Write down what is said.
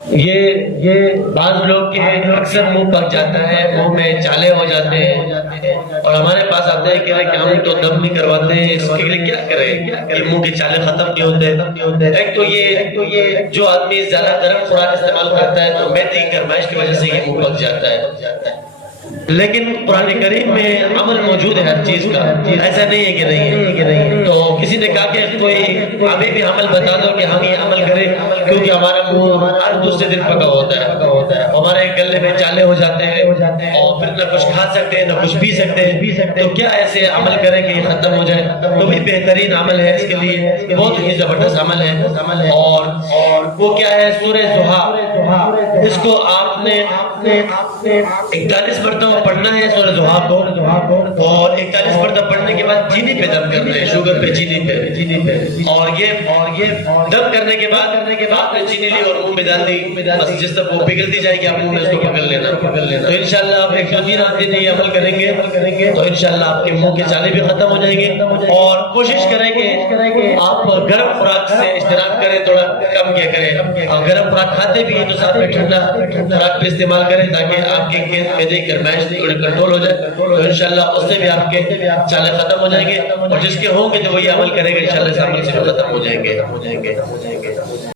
یہ بعض لوگ کے اکثر منہ پک جاتا ہے، منہ میں چالے ہو جاتے ہیں اور ہمارے پاس آتے ہیں کہ ہم تو دم نہیں کرواتے ہیں، اس کے لیے کیا کریں کہ منہ کے چالے ختم نہیں ہوتے۔ ایک تو یہ جو آدمی زیادہ گرم خوراک استعمال کرتا ہے تو میدے کی گرمائش کی وجہ سے یہ منہ پک جاتا ہے، لیکن قرآن کریم میں عمل موجود ہے ہر چیز کا، ایسا نہیں ہے کہ نہیں ہے۔ تو کسی نے کہا کہ کوئی ابھی بھی عمل بتا دو کہ ہم یہ عمل کریں، کیونکہ ہمارا منہ ہر دوسرے دن پکا ہوتا ہے، ہمارے گلے میں چالے ہو جاتے ہیں اور پھر نہ کچھ کھا سکتے ہیں نہ کچھ پی سکتے ہیں، تو کیا ایسے عمل کریں کہ یہ ختم ہو جائے؟ تو بھی بہترین عمل ہے، اس کے لیے بہت ہی زبردست عمل ہے، اور وہ کیا ہے؟ سورہ ضحیٰ، اس کو آپ نے 41 مرتبہ پڑھنا ہے سورہ ضحیٰ کو، اور 41 مرتبہ پڑھنے کے بعد چینی پہ دم کرنا ہے، شوگر پہ، چینی پہ، اور یہ دم کرنے کے بعد آپ نے چینی لی اور منہ میں ڈال دی، بس جس تک وہ پگھلتی جائے گی آپ منہ میں اس کو پکڑ لینا۔ تو انشاءاللہ آپ 1 دن یہ عمل کریں گے تو انشاءاللہ آپ کے منہ کے چالے بھی ختم ہو جائیں گے، اور کوشش کریں کہ آپ گرم خوراک سے اجتناب کریں، تھوڑا کم کیا کریں، اور گرم خوراک کھاتے بھی ہیں تو ساتھ میں ٹھنڈا خوراک بھی استعمال کریں تاکہ آپ کے میدے کی گرمائش تھوڑی کنٹرول ہو جائے، تو انشاءاللہ اس سے بھی آپ کے چالے ختم ہو جائیں گے، اور جس کے ہوں گے تو وہی عمل کریں گے انشاءاللہ اس عمل سے ختم ہو جائیں گے۔